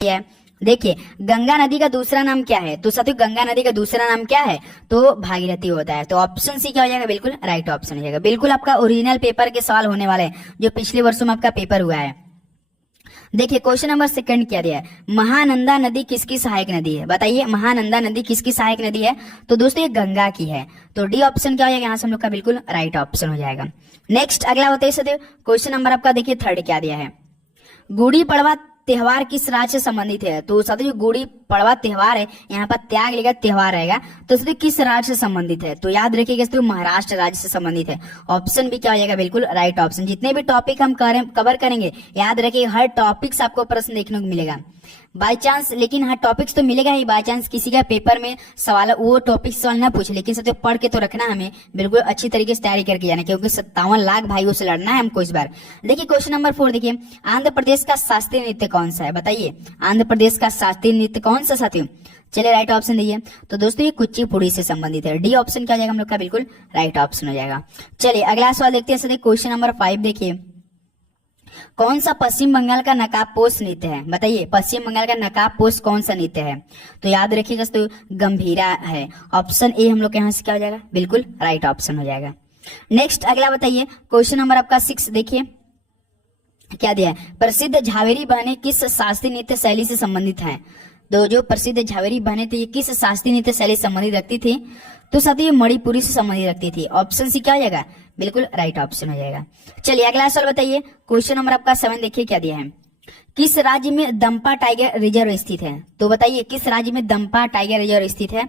है। देखिए गंगा नदी का दूसरा नाम क्या है? तो साथियों गंगा नदी का दूसरा नाम क्या है? तो भागीरथी होता है। तो ऑप्शन सी क्या हो जाएगा? बिल्कुल राइट ऑप्शन हो जाएगा। बिल्कुल आपका ओरिजिनल पेपर के सवाल होने वाले हैं जो पिछले वर्षों में आपका पेपर हुआ है। देखिए क्वेश्चन नंबर सेकंड क्या दिया है? महानंदा नदी किसकी सहायक नदी है? बताइए महानंदा नदी किसकी सहायक नदी है? तो दोस्तों ये गंगा की है। तो डी ऑप्शन क्या हो जाएगा यहाँ से हम लोग का? बिल्कुल राइट ऑप्शन हो जाएगा। नेक्स्ट अगला बताइए साथियों, क्वेश्चन नंबर आपका देखिए थर्ड क्या दिया है? गुड़ी पड़वा त्योहार किस राज्य से संबंधित है? तो साथियों जो गुड़ी पड़वा त्योहार है, यहाँ पर त्याग लेगा त्योहार रहेगा, तो साथियों किस राज्य से संबंधित है? तो याद रखिएगा साथियों महाराष्ट्र राज्य से संबंधित है। ऑप्शन भी क्या हो जाएगा? बिल्कुल राइट ऑप्शन। जितने भी टॉपिक हम कवर करेंगे याद रखिएगा हर टॉपिक से आपको प्रश्न देखने को मिलेगा बाय चांस, लेकिन हाँ टॉपिक्स तो मिलेगा ही। बाय चांस किसी का पेपर में सवाल वो टॉपिक सवाल ना पूछे, लेकिन साथियों पढ़ के तो रखना हमें बिल्कुल अच्छी तरीके से तैयारी करके जाना, क्योंकि 57 लाख भाइयों से लड़ना है हमको इस बार। देखिए क्वेश्चन नंबर 4 देखिए, आंध्र प्रदेश का शास्त्रीय नृत्य कौन सा है? बताइए आंध्र प्रदेश का शास्त्रीय नृत्य कौन सा साथियों? चलिए राइट ऑप्शन दीजिए। तो दोस्तों ये कुचिपुड़ी से संबंधित है। डी ऑप्शन क्या हो जाएगा हम लोग का? बिल्कुल राइट ऑप्शन हो जाएगा। चलिए अगला सवाल देखते हैं। क्वेश्चन नंबर 5 देखिए, कौन सा पश्चिम बंगाल का नकाबपोश नृत्य है? बताइए पश्चिम बंगाल का नकाबपोश कौन सा नृत्य है? तो याद रखिएगा तो गंभीरा है। ऑप्शन ए हम लोग के यहाँ से क्या हो जाएगा? बिल्कुल राइट ऑप्शन हो जाएगा। नेक्स्ट अगला बताइए, क्वेश्चन नंबर आपका 6 देखिए क्या दिया है? प्रसिद्ध झावेरी बहनें किस शास्त्रीय नृत्य शैली से संबंधित है? तो जो प्रसिद्ध झावेरी बहनें थी ये किस शास्त्रीय नृत्य शैली से संबंधित रखती थी? तो साथियों मणिपुरी से संबंधित रखती थी। ऑप्शन सी क्या हो जाएगा? बिल्कुल राइट ऑप्शन हो जाएगा। चलिए अगला सवाल बताइए, क्वेश्चन नंबर आपका 7 देखिए क्या दिया है? किस राज्य में दंपा टाइगर रिजर्व स्थित है? तो बताइए किस राज्य में दंपा टाइगर रिजर्व स्थित है?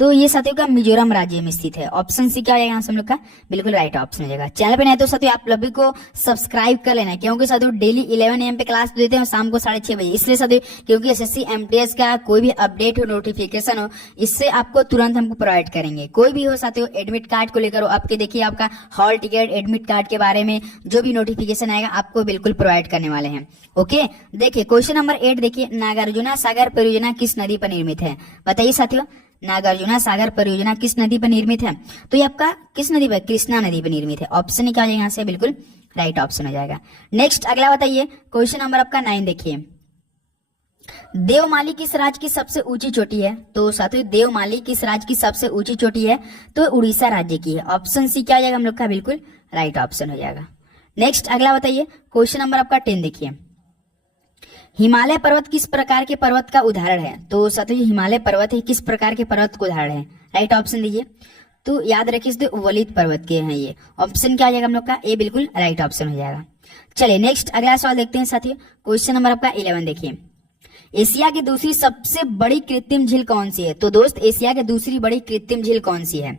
तो ये साथियों का मिजोरम राज्य में स्थित है। ऑप्शन सी क्या हो जाएगा यहाँ से हम लोग का? बिल्कुल राइट ऑप्शन हो जाएगा। चैनल पे नहीं तो साथियों आप सभी को सब्सक्राइब कर लेना है, क्योंकि साथियों डेली 11 AM पे क्लास देते हैं शाम को 6:30 बजे। इसलिए साथियों क्योंकि एसएससी एमटीएस का कोई भी अपडेट हो नोटिफिकेशन हो इससे आपको तुरंत हमको प्रोवाइड करेंगे। कोई भी हो साथियों एडमिट कार्ड को लेकर हो, आपके देखिए आपका हॉल टिकट एडमिट कार्ड के बारे में जो भी नोटिफिकेशन आएगा आपको बिल्कुल प्रोवाइड करने वाले हैं। ओके देखिए क्वेश्चन नंबर 8 देखिए, नागार्जुना सागर परियोजना किस नदी पर निर्मित है? बताइए साथियों नागार्जुना सागर परियोजना किस नदी पर निर्मित है? तो ये आपका किस नदी पर? कृष्णा नदी पर निर्मित है। ऑप्शन क्या हो जाएगा यहाँ से? बिल्कुल राइट ऑप्शन हो जाएगा। नेक्स्ट अगला बताइए, क्वेश्चन नंबर आपका 9 देखिए, देवमाली किस राज्य की सबसे ऊंची चोटी है? तो साथियों देवमाली किस राज्य की सबसे ऊंची चोटी है? तो उड़ीसा राज्य की है। ऑप्शन सी क्या हो जाएगा हम लोग का? बिल्कुल राइट ऑप्शन हो जाएगा। नेक्स्ट अगला बताइए, क्वेश्चन नंबर आपका 10 देखिए, हिमालय पर्वत किस प्रकार के पर्वत का उदाहरण है? तो साथियों हिमालय पर्वत है किस प्रकार के पर्वत का उदाहरण है? राइट ऑप्शन दीजिए। तो याद रखिए वलित पर्वत के हैं ये। ऑप्शन क्या आ जाएगा हम लोग का? ए बिल्कुल राइट ऑप्शन हो जाएगा। चलिए नेक्स्ट अगला सवाल देखते हैं साथियों, क्वेश्चन नंबर आपका 11 देखिए, एशिया की दूसरी सबसे बड़ी कृत्रिम झील कौन सी है? तो दोस्त एशिया की दूसरी बड़ी कृत्रिम झील कौन सी है?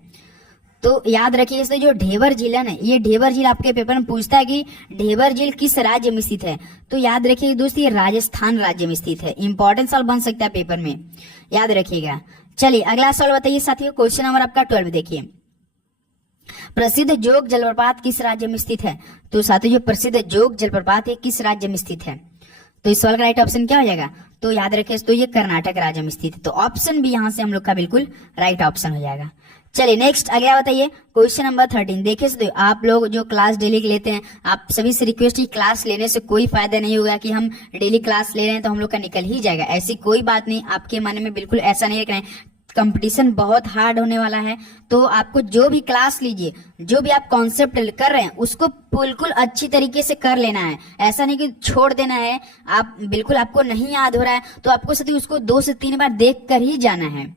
तो याद रखिए इसमें जो ढेबर झील है ना, ये ढेबर झील आपके पेपर में पूछता है कि ढेबर झील किस राज्य में स्थित है? तो याद रखिए दोस्त ये राजस्थान राज्य में स्थित है। इंपॉर्टेंट सवाल बन सकता है पेपर में, याद रखिएगा। चलिए अगला सवाल बताइए साथियों, क्वेश्चन नंबर आपका 12 देखिए, प्रसिद्ध जोग जलप्रपात किस राज्य में स्थित है? तो साथियों जो प्रसिद्ध जोग जलप्रपात है किस राज्य में स्थित है? तो इस सवाल का राइट ऑप्शन क्या हो जाएगा? तो याद रखिए तो ये कर्नाटक राज्य में स्थित है। तो ऑप्शन भी यहाँ से हम लोग का बिल्कुल राइट ऑप्शन हो जाएगा। चलिए नेक्स्ट अगला बताइए, क्वेश्चन नंबर 13 देखिए, आप लोग जो क्लास डेली लेते हैं आप सभी से रिक्वेस्ट की क्लास लेने से कोई फायदा नहीं होगा कि हम डेली क्लास ले रहे हैं तो हम लोग का निकल ही जाएगा, ऐसी कोई बात नहीं। आपके मन में बिल्कुल ऐसा नहीं रखना है। कंपटीशन बहुत हार्ड होने वाला है, तो आपको जो भी क्लास लीजिए जो भी आप कॉन्सेप्ट कर रहे हैं उसको बिल्कुल अच्छी तरीके से कर लेना है। ऐसा नहीं कि छोड़ देना है, आप बिल्कुल आपको नहीं याद हो रहा है तो आपको सही उसको 2 से 3 बार देख कर ही जाना है।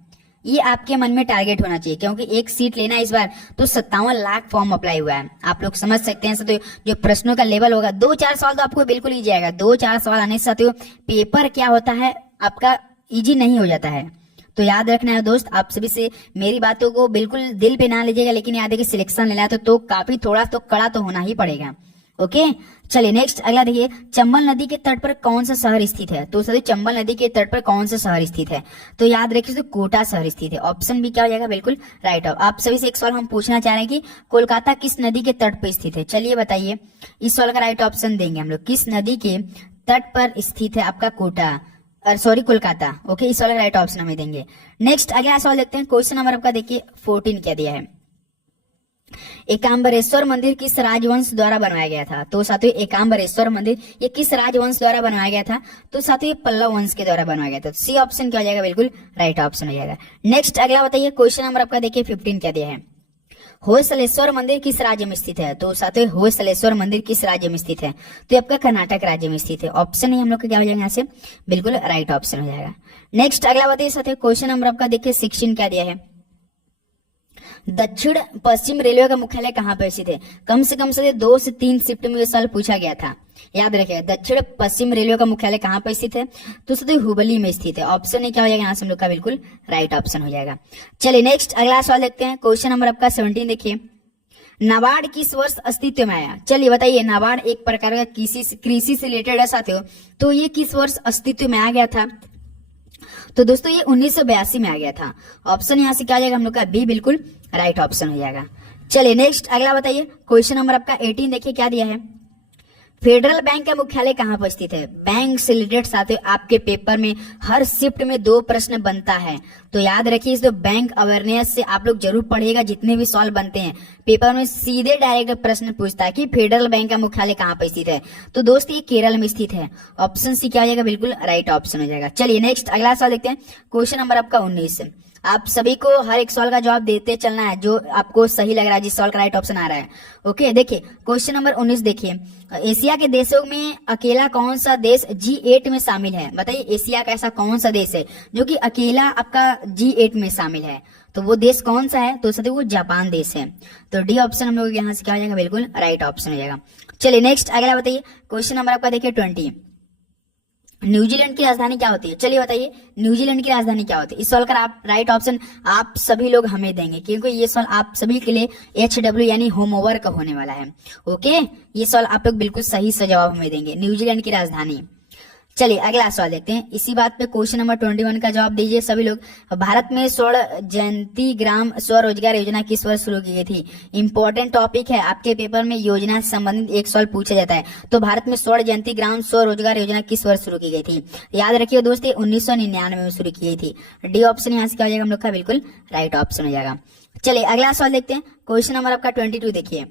ये आपके मन में टारगेट होना चाहिए, क्योंकि एक सीट लेना इस बार तो 57 लाख फॉर्म अप्लाई हुआ है। आप लोग समझ सकते हैं तो जो प्रश्नों का लेवल होगा 2-4 सवाल तो आपको बिल्कुल ईजी आएगा। 2-4 सवाल आने से पेपर क्या होता है आपका ईजी नहीं हो जाता है। तो याद रखना है दोस्त, आप सभी से मेरी बातों को बिल्कुल दिल पे ना लीजिएगा, लेकिन याद है कि सिलेक्शन लेना है तो काफी थोड़ा तो कड़ा तो होना ही पड़ेगा। ओके चलिए नेक्स्ट अगला देखिए, चंबल नदी के तट पर कौन सा शहर स्थित है? तो सर चंबल नदी के तट पर कौन सा शहर स्थित है? तो याद रखिए तो कोटा शहर स्थित है। ऑप्शन भी क्या हो जाएगा? बिल्कुल राइट। आप सभी से एक सवाल हम पूछना चाह रहे हैं कि कोलकाता किस नदी के तट पर स्थित है? चलिए बताइए, इस सवाल का राइट ऑप्शन देंगे हम लोग, किस नदी के तट पर स्थित है आपका कोलकाता। ओके इस सवाल का राइट ऑप्शन हमें देंगे। नेक्स्ट अगला सवाल देखते हैं, क्वेश्चन नंबर आपका देखिए 14 क्या दिया है, एकाम्बरेश्वर मंदिर किस राजवंश द्वारा बनवाया गया था? तो साथियों एकाम्बरेश्वर मंदिर ये किस राजवंश द्वारा बनवाया गया था? तो साथियों ये पल्लव वंश के द्वारा बनवाया गया था। सी ऑप्शन क्या हो जाएगा? बिल्कुल राइट ऑप्शन हो जाएगा। नेक्स्ट अगला बताइए, क्वेश्चन नंबर आपका देखिए 15 क्या दिया है। होयसलेश्वर मंदिर किस राज्य में स्थित है? तो साथियों होयसलेश्वर मंदिर किस राज्य में स्थित है? तो ये आपका कर्नाटक राज्य में स्थित है। ऑप्शन ही हम लोग का क्या हो जाएगा यहाँ से? बिल्कुल राइट ऑप्शन हो जाएगा। नेक्स्ट अगला बताइए साथियों, क्वेश्चन नंबर आपका देखिए 16 क्या दिया है। दक्षिण पश्चिम रेलवे का मुख्यालय कहाँ पर स्थित है? कम से 2 से 3 शिफ्ट में ये सवाल पूछा गया था, याद रखिए। दक्षिण पश्चिम रेलवे का मुख्यालय कहाँ पर स्थित है? तो सदैव हुबली में स्थित है। ऑप्शन ए क्या हो जाएगा यहाँ से हम लोग का? बिल्कुल राइट ऑप्शन हो जाएगा। चलिए नेक्स्ट अगला सवाल देखते हैं। क्वेश्चन नंबर आपका 17 देखिए। नाबार्ड किस वर्ष अस्तित्व में आया? चलिए बताइए, नाबार्ड एक प्रकार का कृषि से रिलेटेड है साथियों, तो ये किस वर्ष अस्तित्व में आ गया था? तो दोस्तों ये 1982 में आ गया था। ऑप्शन यहाँ से क्या आ जाएगा हम लोग का? बी बिल्कुल राइट ऑप्शन हो जाएगा। चलिए नेक्स्ट अगला बताइए, क्वेश्चन नंबर आपका 18 देखिए क्या दिया है। फेडरल बैंक का मुख्यालय कहाँ पर स्थित है? बैंक से रिलेटेड साथियों आपके पेपर में हर शिफ्ट में 2 प्रश्न बनता है, तो याद रखिए इस बैंक अवेयरनेस से आप लोग जरूर पढ़िएगा। जितने भी सवाल बनते हैं पेपर में सीधे डायरेक्ट प्रश्न पूछता है कि फेडरल बैंक का मुख्यालय कहाँ पर स्थित है। तो दोस्त ये केरल में स्थित है। ऑप्शन सी क्या हो जाएगा? बिल्कुल राइट ऑप्शन हो जाएगा। चलिए नेक्स्ट अगला सवाल देखते हैं। क्वेश्चन नंबर आपका 19। आप सभी को हर एक सवाल का जवाब देते चलना है जो आपको सही लग रहा है, जिस सवाल का राइट ऑप्शन आ रहा है। ओके देखिए क्वेश्चन नंबर 19 देखिए। एशिया के देशों में अकेला कौन सा देश G8 में शामिल है? बताइए एशिया का ऐसा कौन सा देश है जो कि अकेला आपका G8 में शामिल है? तो वो देश कौन सा है? तो सभी वो जापान देश है। तो डी ऑप्शन हम लोग यहाँ से क्या हो जाएगा? बिल्कुल राइट ऑप्शन हो जाएगा। चलिए नेक्स्ट अगला बताइए। क्वेश्चन नंबर आपका देखिए 20। न्यूजीलैंड की राजधानी क्या होती है? चलिए बताइए न्यूजीलैंड की राजधानी क्या होती है? इस सवाल का आप राइट ऑप्शन आप सभी लोग हमें देंगे, क्योंकि ये सवाल आप सभी के लिए HW यानी होमवर्क होने वाला है। ओके ये सवाल आप लोग बिल्कुल सही से जवाब हमें देंगे, न्यूजीलैंड की राजधानी। चलिए अगला सवाल देखते हैं। इसी बात पे क्वेश्चन नंबर 21 का जवाब दीजिए सभी लोग। भारत में स्वर्ण जयंती ग्राम स्वरोजगार योजना किस वर्ष शुरू की गई थी? इंपॉर्टेंट टॉपिक है, आपके पेपर में योजना से संबंधित एक सवाल पूछा जाता है। तो भारत में स्वर्ण जयंती ग्राम स्वरोजगार योजना किस वर्ष शुरू की गई थी? याद रखिए दोस्तों 1999 में शुरू की गई थी। डी ऑप्शन यहाँ से क्या हो जाएगा हम लोग का? बिल्कुल राइट ऑप्शन हो जाएगा। चलिए अगला सवाल देखते हैं। क्वेश्चन नंबर आपका 22 देखिए।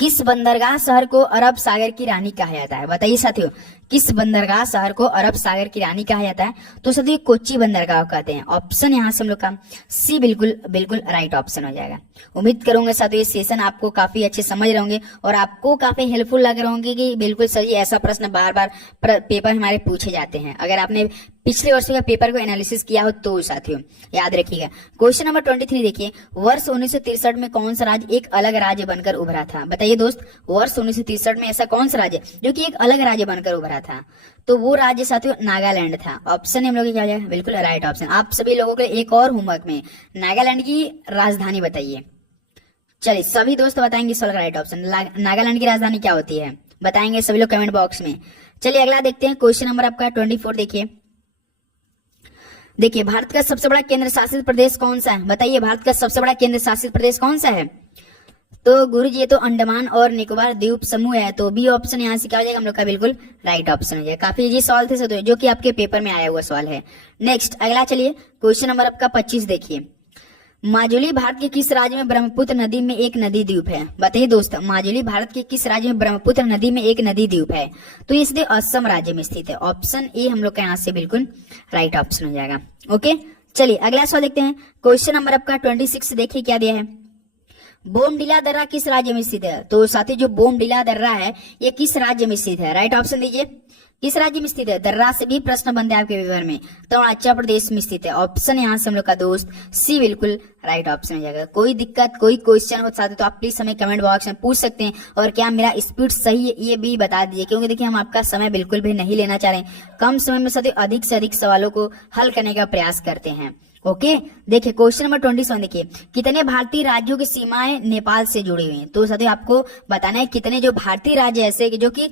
किस बंदरगाह शहर को अरब सागर की रानी कहा जाता है? बताइए साथियों किस बंदरगाह शहर को अरब सागर की रानी कहा जाता है? तो साथियों कोच्चि बंदरगाह कहते हैं। ऑप्शन यहाँ से हम लोग का सी बिल्कुल राइट ऑप्शन हो जाएगा। उम्मीद करूंगा साथियों ये सेशन आपको काफी अच्छे समझ रहे होंगे और आपको काफी हेल्पफुल लग रहे होंगे कि बिल्कुल सही ऐसा प्रश्न बार बार पेपर हमारे पूछे जाते हैं। अगर आपने पिछले वर्ष का पेपर को एनालिसिस किया हो तो साथियों याद रखिएगा। क्वेश्चन नंबर 23 देखिए। वर्ष 1963 में कौन सा राज्य एक अलग राज्य बनकर उभरा था? बताइए दोस्त वर्ष 1963 में ऐसा कौन सा राज्य जो कि एक अलग राज्य बनकर उभरा था? तो वो राज्य साथियों नागालैंड था। ऑप्शन हम लोग क्या जाएगा? बिल्कुल राइट ऑप्शन। आप सभी लोगों के लिए एक और होमवर्क में नागालैंड की राजधानी बताइए। चलिए सभी दोस्त बताएंगे इस वाला राइट ऑप्शन। नागालैंड की राजधानी क्या होती है बताएंगे सभी लोग कमेंट बॉक्स में। चलिए अगला देखते हैं। क्वेश्चन नंबर आपका 24 देखिए भारत का सबसे बड़ा केंद्र शासित प्रदेश कौन सा है? बताइए भारत का सबसे बड़ा केंद्र शासित प्रदेश कौन सा है? तो गुरुजी ये तो अंडमान और निकोबार द्वीप समूह है। तो बी ऑप्शन यहाँ से क्या हो जाएगा हम लोग का? बिल्कुल राइट ऑप्शन हो जाएगा। काफी इजी सवाल थे साथियों जो कि आपके पेपर में आया हुआ सवाल है। नेक्स्ट अगला चलिए क्वेश्चन नंबर आपका 25 देखिए। माजुली भारत के किस राज्य में ब्रह्मपुत्र नदी में एक नदी द्वीप है? बताइए दोस्त माजुली भारत के किस राज्य में ब्रह्मपुत्र नदी में एक नदी द्वीप है? तो इसलिए असम राज्य में स्थित है। ऑप्शन ए हम लोग का यहाँ से बिल्कुल राइट ऑप्शन हो जाएगा। ओके चलिए अगला सवाल देखते हैं। क्वेश्चन नंबर आपका 26 देखिए क्या दिया है। बोमडिला दर्रा किस राज्य में स्थित है? तो साथी जो बोमडिला दर्रा है ये किस राज्य में स्थित है? राइट ऑप्शन दीजिए। किस राज्य में स्थित है? दर्रा से भी प्रश्न बनते हैं आपके पेपर में। तो अरुणाचल प्रदेश में स्थित है। ऑप्शन यहाँ से हम लोग का दोस्त सी बिल्कुल राइट ऑप्शन हो जाएगा। कोई दिक्कत कोई क्वेश्चन हो साथ तो आप प्लीज हमें कमेंट बॉक्स में पूछ सकते हैं और क्या मेरा स्पीड सही है ये भी बता दीजिए, क्योंकि देखिए हम आपका समय बिल्कुल भी नहीं लेना चाह रहे। कम समय में साथ अधिक से अधिक सवालों को हल करने का प्रयास करते हैं। ओके देखिए क्वेश्चन नंबर 27 देखिए। कितने भारतीय राज्यों की सीमाएं नेपाल से जुड़ी हुई हैं? तो साथियों आपको बताना है कितने जो भारतीय राज्य ऐसे जो कि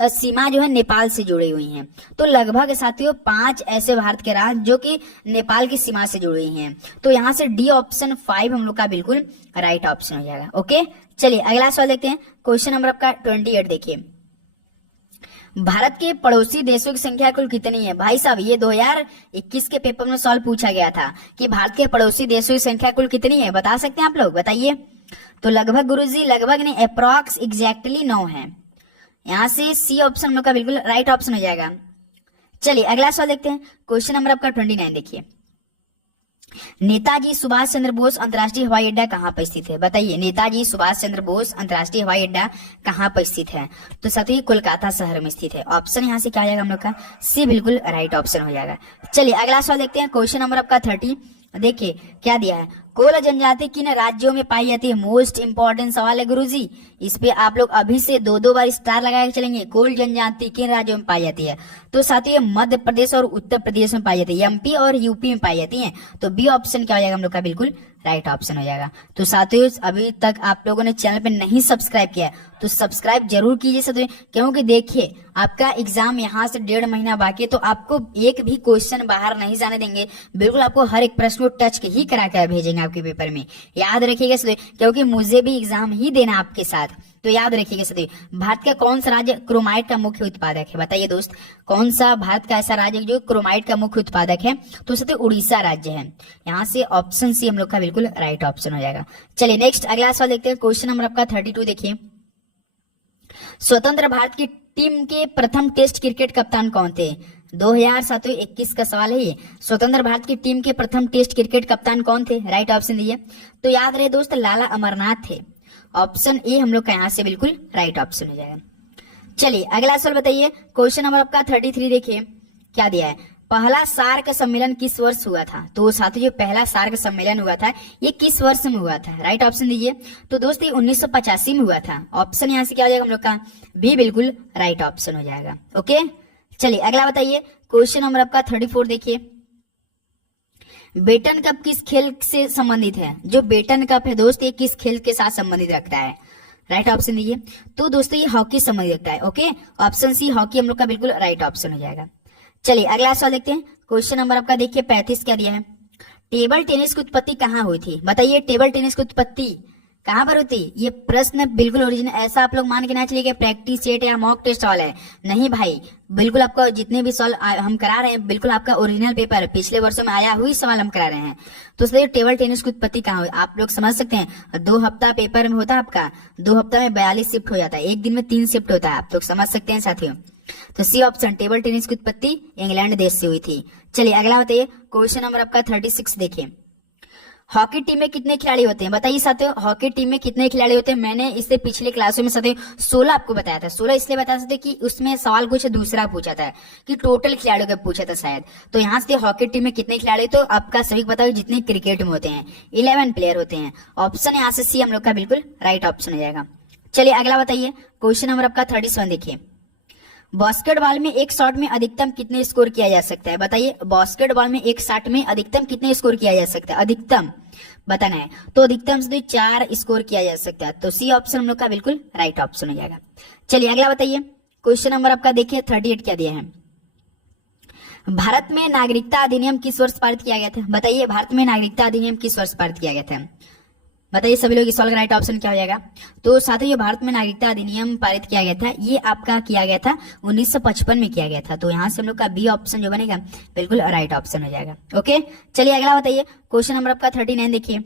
सीमा जो है नेपाल से जुड़ी हुई हैं। तो लगभग साथियों 5 ऐसे भारत के राज्य जो कि नेपाल की सीमा से जुड़ी हुई हैं। तो यहाँ से डी ऑप्शन 5 हम लोग का बिल्कुल राइट ऑप्शन हो जाएगा। ओके चलिए अगला सवाल देखते हैं। क्वेश्चन नंबर आपका 28 देखिए। भारत के पड़ोसी देशों की संख्या कुल कितनी है? भाई साहब ये 2021 के पेपर में सवाल पूछा गया था कि भारत के पड़ोसी देशों की संख्या कुल कितनी है, बता सकते हैं आप लोग? बताइए। तो लगभग गुरुजी, लगभग नहीं, अप्रॉक्स एग्जैक्टली 9 है। यहाँ से सी ऑप्शन हम लोग का बिल्कुल राइट ऑप्शन हो जाएगा। चलिए अगला सवाल देखते हैं। क्वेश्चन नंबर आपका 29 देखिए। नेताजी सुभाष चंद्र बोस अंतर्राष्ट्रीय हवाई अड्डा कहाँ पर स्थित है? बताइए, नेताजी सुभाष चंद्र बोस अंतर्राष्ट्रीय हवाई अड्डा कहाँ पर स्थित है? तो साथी कोलकाता शहर में स्थित है। ऑप्शन यहाँ से क्या आ जाएगा हम लोग का? सी बिल्कुल राइट ऑप्शन हो जाएगा। चलिए अगला सवाल देखते हैं। क्वेश्चन नंबर आपका 30 देखिए क्या दिया है। कोल जनजाति किन राज्यों में पाई जाती है? मोस्ट इंपॉर्टेंट सवाल है गुरुजी, इस पे आप लोग अभी से 2-2 बार स्टार लगा के चलेंगे। कोल जनजाति किन राज्यों में पाई जाती है? तो साथियों मध्य प्रदेश और उत्तर प्रदेश में पाई जाती है, एमपी और यूपी में पाई जाती है। तो बी ऑप्शन क्या हो जाएगा हम लोग का? बिल्कुल राइट ऑप्शन हो जाएगा। तो साथियों अभी तक आप लोगों ने चैनल पे नहीं सब्सक्राइब किया तो सब्सक्राइब जरूर कीजिए साथियों, क्योंकि देखिए आपका एग्जाम यहाँ से 1.5 महीना बाकी है, तो आपको एक भी क्वेश्चन बाहर नहीं जाने देंगे। बिल्कुल आपको हर एक प्रश्न को टच ही करा कर भेजेंगे आपके पेपर में, याद रखिएगा साथियों, क्योंकि मुझे भी एग्जाम ही देना आपके साथ। तो याद रखिएगा साथियों, भारत का कौन सा राज्य क्रोमाइट का मुख्य उत्पादक है? बताइए दोस्त, कौन सा भारत का ऐसा राज्य जो क्रोमाइट का मुख्य उत्पादक है? तो साथियों उड़ीसा राज्य है। यहाँ से ऑप्शन सी हम लोग का बिल्कुल राइट ऑप्शन हो जाएगा। चलिए नेक्स्ट अगला सवाल देखते हैं। क्वेश्चन नंबर आपका 32 देखिए। स्वतंत्र भारत की टीम के प्रथम टेस्ट क्रिकेट कप्तान कौन थे? 2021 का सवाल है ये। स्वतंत्र भारत की टीम के प्रथम टेस्ट क्रिकेट कप्तान कौन थे? राइट ऑप्शन दीजिए। तो याद रहे दोस्त, लाला अमरनाथ थे। ऑप्शन ए हम लोग का यहाँ से बिल्कुल राइट ऑप्शन हो जाएगा। चलिए अगला सवाल बताइए। क्वेश्चन नंबर आपका 33 देखिए क्या दिया है। पहला सार्क सम्मेलन किस वर्ष हुआ था? तो साथियों जो पहला सार्क सम्मेलन हुआ था ये किस वर्ष में हुआ था? राइट ऑप्शन दीजिए। तो दोस्त ये 1985 में हुआ था। ऑप्शन यहाँ से क्या हो जाएगा हम लोग का? बी बिल्कुल राइट ऑप्शन हो जाएगा। ओके चलिए अगला बताइए। क्वेश्चन नंबर आपका 34 देखिए। बेटन कप किस खेल से संबंधित है? जो बेटन कप है दोस्त ये किस खेल के साथ संबंधित रखता है? राइट ऑप्शन दीजिए। तो दोस्तों ये हॉकी संबंधित रखता है। ओके ऑप्शन सी हॉकी हम लोग का बिल्कुल राइट ऑप्शन हो जाएगा। चलिए अगला सवाल देखते हैं। क्वेश्चन नंबर आपका देखिए 35 क्या दिया है। टेबल टेनिस की उत्पत्ति कहाँ हुई थी? बताइए टेबल टेनिस की उत्पत्ति कहाँ पर होती? ये प्रश्न बिल्कुल ओरिजिनल, ऐसा आप लोग मान के ना चलिए कि प्रैक्टिस सेट या मॉक टेस्ट सवाल है। नहीं भाई, बिल्कुल आपका जितने भी सवाल हम करा रहे हैं बिल्कुल आपका ओरिजिनल पेपर पिछले वर्षों में आया हुई सवाल हम करा रहे हैं। तो इसलिए टेबल टेनिस की उत्पत्ति कहाँ हुई आप लोग समझ सकते हैं। 2 हफ्ता पेपर में होता है आपका, 2 हफ्ता में 42 शिफ्ट हो जाता है, एक दिन में 3 शिफ्ट होता है, आप लोग समझ सकते हैं साथियों। तो सी ऑप्शन टेबल टेनिस की उत्पत्ति इंग्लैंड देश से हुई थी। चलिए अगला बताइए। क्वेश्चन नंबर आपका 36 देखिए। हॉकी टीम में कितने खिलाड़ी होते हैं? बताइए साथियों हॉकी टीम में कितने खिलाड़ी होते हैं? मैंने इससे पिछले क्लासों में साथियों 16 आपको बताया था। 16 इसलिए बता सकते कि उसमें सवाल कुछ दूसरा पूछा था कि टोटल खिलाड़ियों का पूछा था शायद। तो यहाँ से हॉकी टीम में कितने खिलाड़ी, तो आपका सभी को बताओ जितने क्रिकेट में होते हैं 11 प्लेयर होते हैं। ऑप्शन यहाँ से सी हम लोग का बिल्कुल राइट ऑप्शन हो जाएगा। चलिए अगला बताइए। क्वेश्चन नंबर आपका 37 देखिए। बास्केटबॉल में एक शॉट में अधिकतम कितने स्कोर किया जा सकता है? बताइए बास्केटबॉल में एक शॉट में अधिकतम कितने स्कोर किया जा सकता है? अधिकतम बताना है। तो अधिकतम से 4 स्कोर किया जा सकता है। तो सी ऑप्शन हम लोग का बिल्कुल राइट ऑप्शन हो जाएगा। चलिए अगला बताइए। क्वेश्चन नंबर आपका देखिए 38 क्या दिया है। भारत में नागरिकता अधिनियम किस वर्ष पारित किया गया था? बताइए भारत में नागरिकता अधिनियम किस वर्ष पारित किया गया था? बताइए सभी लोग, इस सवाल का राइट ऑप्शन क्या हो जाएगा? तो साथियों ये भारत में नागरिकता अधिनियम पारित किया गया था, ये आपका किया गया था 1955 में किया गया था। तो यहाँ से हम लोग का बी ऑप्शन जो बनेगा बिल्कुल राइट ऑप्शन हो जाएगा। ओके चलिए अगला बताइए। क्वेश्चन नंबर आपका 39 देखिए।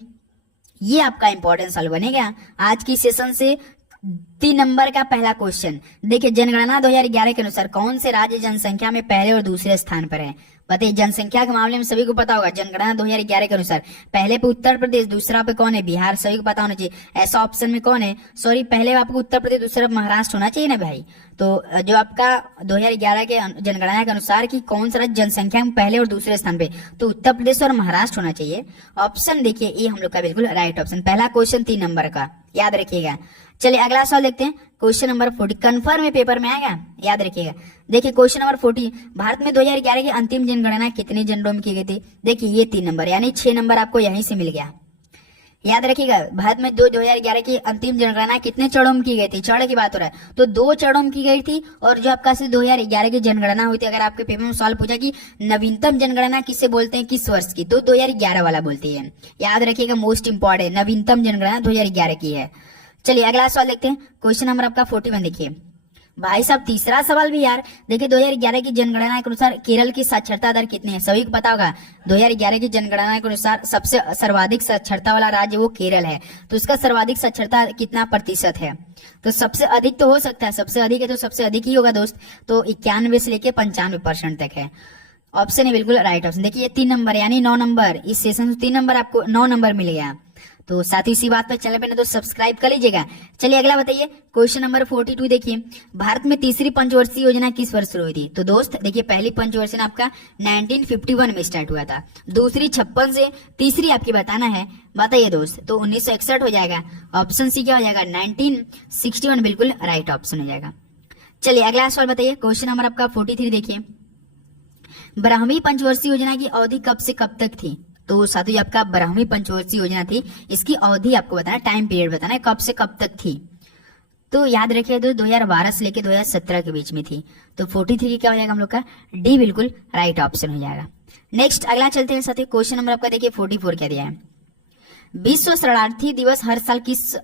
ये आपका इंपॉर्टेंट सवाल बनेगा आज की सेशन से 3 नंबर का पहला क्वेश्चन। देखिए जनगणना 2011 के अनुसार कौन से राज्य जनसंख्या में पहले और दूसरे स्थान पर है? बताइए जनसंख्या के मामले में सभी को पता होगा जनगणना 2011 के अनुसार पहले पे उत्तर प्रदेश, दूसरा पे कौन है? बिहार, सभी को पता होना चाहिए। ऐसा ऑप्शन में कौन है? सॉरी पहले आपको उत्तर प्रदेश, दूसरा महाराष्ट्र होना चाहिए ना भाई। तो जो आपका 2011 के जनगणना के अनुसार कि कौन सा राज्य जनसंख्या में पहले और दूसरे स्थान पे, तो उत्तर प्रदेश और महाराष्ट्र होना चाहिए। ऑप्शन देखिए ये हम लोग का बिल्कुल राइट ऑप्शन। पहला क्वेश्चन 3 नंबर का याद रखिएगा। चलिए अगला सवाल देखते हैं। क्वेश्चन नंबर 40 कन्फर्म में पेपर में आएगा, याद रखिएगा। देखिए क्वेश्चन नंबर 40 भारत में 2011 की अंतिम जनगणना कितने जनपदों में की गई थी? देखिए ये 3 नंबर यानी 6 नंबर आपको यहीं से मिल गया। याद रखिएगा भारत में 2011 की अंतिम जनगणना कितने चरणों में की गई थी? चरण की बात हो रहा है तो 2 चरणों में की गई थी। और जो आपका 2011 की जनगणना हुई थी, अगर आपके पेपर में सवाल पूछा कि नवीनतम जनगणना किससे बोलते हैं, किस वर्ष की, तो 2011 वाला बोलती है। याद रखिएगा मोस्ट इंपॉर्टेंट नवीनतम जनगणना 2011 की है। चलिए अगला सवाल देखते हैं। क्वेश्चन नंबर आपका 41 देखिए। भाई साहब तीसरा सवाल भी यार देखिए 2011 की जनगणना के अनुसार केरल की साक्षरता दर कितनी है? सभी को पता होगा 2011 की जनगणना के अनुसार सबसे सर्वाधिक साक्षरता वाला राज्य वो केरल है। तो उसका सर्वाधिक साक्षरता कितना प्रतिशत है? तो सबसे अधिक तो हो सकता है, सबसे अधिक है तो सबसे अधिक ही होगा दोस्त। तो 91 से लेके 95% तक है। ऑप्शन है बिल्कुल राइट ऑप्शन। देखिए 3 नंबर यानी 9 नंबर, इस सेशन में 3 नंबर आपको 9 नंबर मिल गया। तो साथ ही इसी बात पर चैनल पे ना तो सब्सक्राइब कर लीजिएगा। चलिए अगला बताइए क्वेश्चन नंबर 42 देखिए, भारत में तीसरी पंचवर्षीय योजना किस वर्ष शुरू हुई थी? तो दोस्त देखिए पहली पंचवर्षीय आपका 1951 में स्टार्ट हुआ था, दूसरी 56 से, तीसरी आपकी बताना है। बताइए दोस्त, तो 1961 हो जाएगा। ऑप्शन सी क्या हो जाएगा? 1961 बिल्कुल राइट ऑप्शन हो जाएगा। चलिए अगला सवाल बताइए क्वेश्चन नंबर आपका 43 देखिए, 12वीं पंचवर्षीय योजना की अवधि कब से कब तक थी? तो साथी आपका 12वीं पंचवर्षीय योजना थी, इसकी अवधि आपको बताना, टाइम पीरियड बताना है कब से कब तक थी। तो याद रखिए 2012 से लेकर 2017 के बीच में थी। तो 43 क्या हो जाएगा हम लोग का? डी बिल्कुल राइट ऑप्शन हो जाएगा। नेक्स्ट अगला चलते हैं साथी, क्वेश्चन नंबर आपका देखिए 44 क्या दिया है, विश्व शरणार्थी दिवस हर साल किस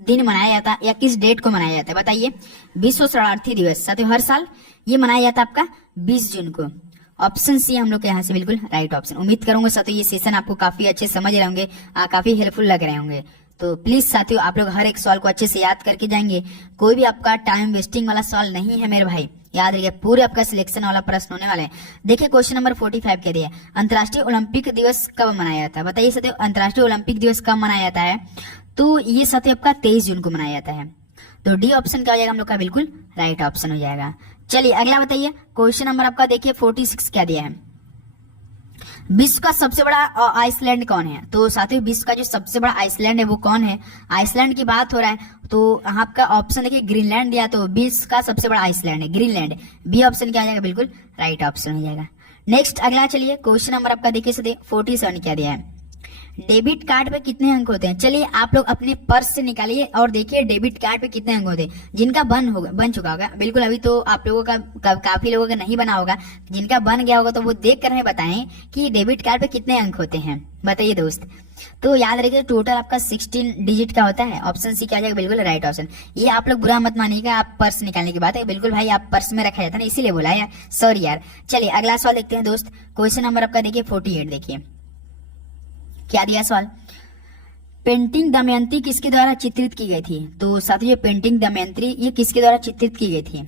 दिन मनाया जाता है या किस डेट को मनाया जाता है? बताइए। विश्व शरणार्थी दिवस साथियों हर साल ये मनाया जाता है आपका 20 जून को। ऑप्शन सी हम लोग के यहाँ से बिल्कुल राइट ऑप्शन। उम्मीद करूंगा साथियों ये सेशन आपको काफी अच्छे समझ रहे होंगे, काफी हेल्पफुल लग रहे होंगे। तो प्लीज साथियों आप लोग हर एक सवाल को अच्छे से याद करके जाएंगे, कोई भी आपका टाइम वेस्टिंग वाला सवाल नहीं है मेरे भाई, याद रखिए पूरे आपका सिलेक्शन वाला प्रश्न होने वाला है। देखिए क्वेश्चन नंबर 45 क्या दिया है, अंतर्राष्ट्रीय ओलंपिक दिवस कब मनाया जाता है? बताइए साथियों अंतर्राष्ट्रीय ओलंपिक दिवस कब मनाया जाता है? तो ये साथियों आपका 23 जून को मनाया जाता है। तो डी ऑप्शन क्या हो जाएगा हम लोग का? बिल्कुल राइट ऑप्शन हो जाएगा। चलिए अगला बताइए क्वेश्चन नंबर आपका देखिए 46 क्या दिया है, विश्व का सबसे बड़ा आइसलैंड कौन है? तो साथियों विश्व का जो सबसे बड़ा आइसलैंड है वो कौन है? आइसलैंड की बात हो रहा है तो आपका ऑप्शन देखिए ग्रीनलैंड दिया, तो विश्व का सबसे बड़ा आइसलैंड है ग्रीनलैंड। बी ऑप्शन क्या आ जाएगा? बिल्कुल राइट ऑप्शन हो जाएगा। नेक्स्ट अगला चलिए क्वेश्चन नंबर आपका देखिए 47 क्या दिया है, डेबिट कार्ड पे कितने अंक होते हैं? चलिए आप लोग अपने पर्स से निकालिए और देखिए डेबिट कार्ड पे कितने अंक होते हैं। जिनका बन चुका होगा बिल्कुल, अभी तो आप लोगों का काफी लोगों का नहीं बना होगा, जिनका बन गया होगा तो वो देख कर हमें बताएं कि डेबिट कार्ड पे कितने अंक होते हैं। बताइए दोस्त। तो याद रखिए टोटल आपका 16 डिजिट का होता है। ऑप्शन सी क्या आ जाएगा? बिल्कुल राइट ऑप्शन। ये आप लोग बुरा मत मानिएगा, आप पर्स निकालने की बात है, बिल्कुल भाई आप पर्स में रखा जाता है ना, इसीलिए बोला यार, सॉरी यार। चलिए अगला सवाल देखते हैं दोस्त, क्वेश्चन नंबर आपका देखिए 48 देखिए क्या दिया सवाल, पेंटिंग दमयंती किसके द्वारा चित्रित की गई थी? तो साथियों ये पेंटिंग दमयंती ये किसके द्वारा चित्रित की गई थी?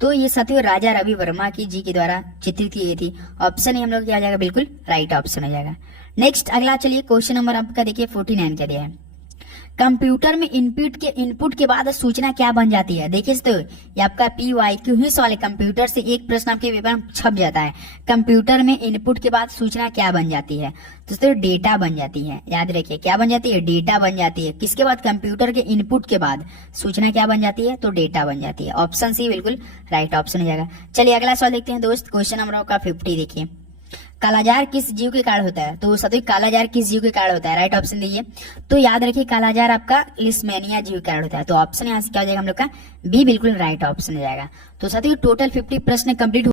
तो ये साथियों राजा रवि वर्मा की जी के द्वारा चित्रित की गई थी। ऑप्शन ही हम लोग क्या आ जाएगा? बिल्कुल राइट ऑप्शन हो जाएगा। नेक्स्ट अगला चलिए क्वेश्चन नंबर आपका देखिए 49 क्या दिया है, कंप्यूटर में इनपुट के बाद सूचना क्या बन जाती है? देखिए तो ये आपका PYQ ही सवाल है, कंप्यूटर से एक प्रश्न आपके पेपर में छप जाता है, कंप्यूटर में इनपुट के बाद सूचना क्या बन जाती है? तो डेटा बन जाती है। याद रखिए क्या बन जाती है? डेटा बन जाती है। किसके बाद? कंप्यूटर के इनपुट के बाद सूचना क्या बन जाती है? तो डेटा बन जाती है। ऑप्शन सी बिल्कुल राइट ऑप्शन हो जाएगा। चलिए अगला सवाल देखते हैं दोस्त, क्वेश्चन नंबर आपका 50 देखिए, कालाजार किस जीव के कारण होता है? तो साथियों कालाजार किस जीव के कारण होता है? राइट ऑप्शन दीजिए। तो याद रखिए कालाजार आपका लिस्मेनिया जीव के कारण होता है। तो ऑप्शन यहाँ से क्या हो जाएगा हम लोग का? बी बिल्कुल राइट ऑप्शन हो जाएगा। तो साथियों टोटल 50 प्रश्न कंप्लीट